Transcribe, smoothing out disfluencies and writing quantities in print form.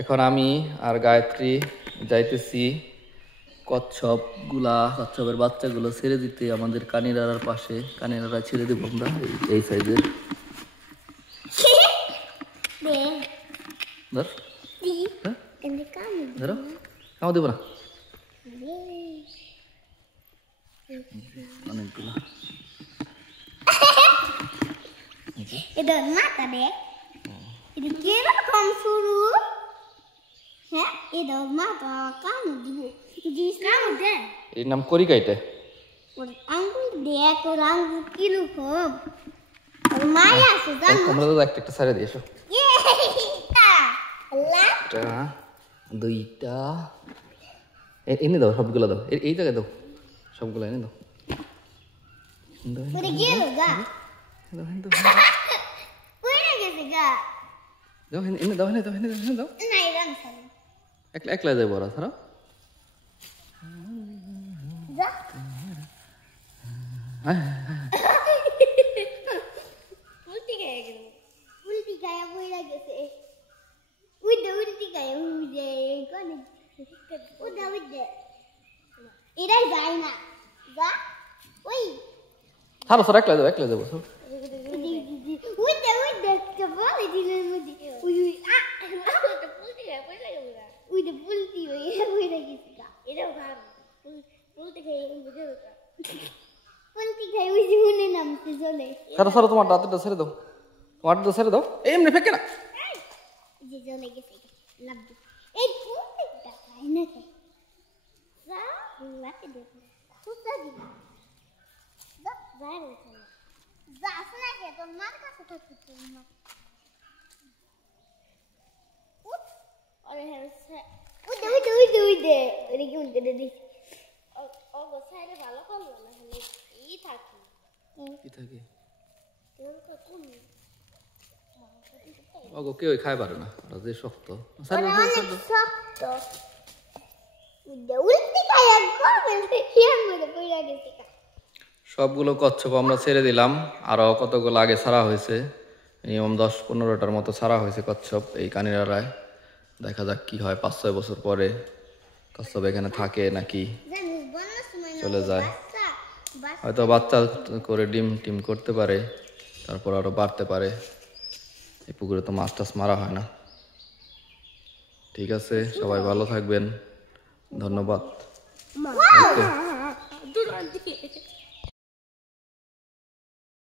এখন আমি আর গায়ত্রী যাইতেছি কচ্ছপের বাচ্চাগুলো ছেড়ে দিতে আমাদের কানিরার পাশে। কানিরারা ছেড়ে দেবো আমরা এই সাইজের। ধর ধরো কামো দেবো না অনেকগুলো। এটা মাথা দে এটা কিরকম শুরু হ্যাঁ এটা মাথা কামু দিব কামু দে এর নাম করিকাইটে। আঙ্গুল দেখ ওর আঙ্গুল কিরকম মায়া আছে জানো তোমরা তো একটা ছেড়ে দিয়েছো। একটা দুইটা এনে দাও, সবগুলো দাও, এই জায়গায় দাও, সবগুলো এনে দাও। ওরে গেল গা ওরে গেছে গা দাও এনে দাও, এনে দাও, এনে দাও, এনে দাও। নাই রাম সাল একলা যাই বড় ধরো যা উল্টি গায়া বইরা গেছে উল্টি গায়া উড়ে কোনে উড়ে এরাই যায় না যা ওই ছাড়ো ছাড়ো, একলা যাও উড়ে কে বলে দিলেন মুদি উই আ তো পুলটি গায়া বইরা গেল উড়ে পুলটি বইরা গেছে এটাও ভাব পুলটি গায়া উড়ে গেল পুলটি গায়া উই জীবনে নামতে চলে ছাড়ো, তোমার দাঁতটা ছেড়ে দাও, তোমার দাঁতটা ছেড়ে দাও। এমনি ফেকে না যে চলে গেছে লাভ এই পুলটিটা খাই না কে যা লাকে দে খুঁজা দি যা যাই বলছ যা আসনা কে তোর মার কাছে থাকতে তোর মা আরে হ্যাঁ উইদে ওরে কি উল্টে দিই ও গোসাইরে ভালো করলো না হলে ই থাকে কি থাকে তোর তো কোন ওগো কেউ খাই পারে না, ওরা যে শক্ত। শক্ত উল্টি গায়া করবে হিয়ার মধ্যে পড়ে গেছে সবগুলো কচ্ছপ আমরা ছেড়ে দিলাম, আরো কতগুলো আগে ছাড়া হয়েছে, মিনিমাম 10-15টার মতো ছাড়া হয়েছে কচ্ছপ এই কানিরারায়। দেখা যাক কি হয়, 5-6 বছর পরে কচ্ছপ এখানে থাকে নাকি চলে যায়। হয়তো বাচ্চা করে ডিম টিম করতে পারে, তারপর আরো বাড়তে পারে। এই পুকুরে তো মাছ টাছ মারা হয় না। ঠিক আছে, সবাই ভালো থাকবেন, ধন্যবাদ।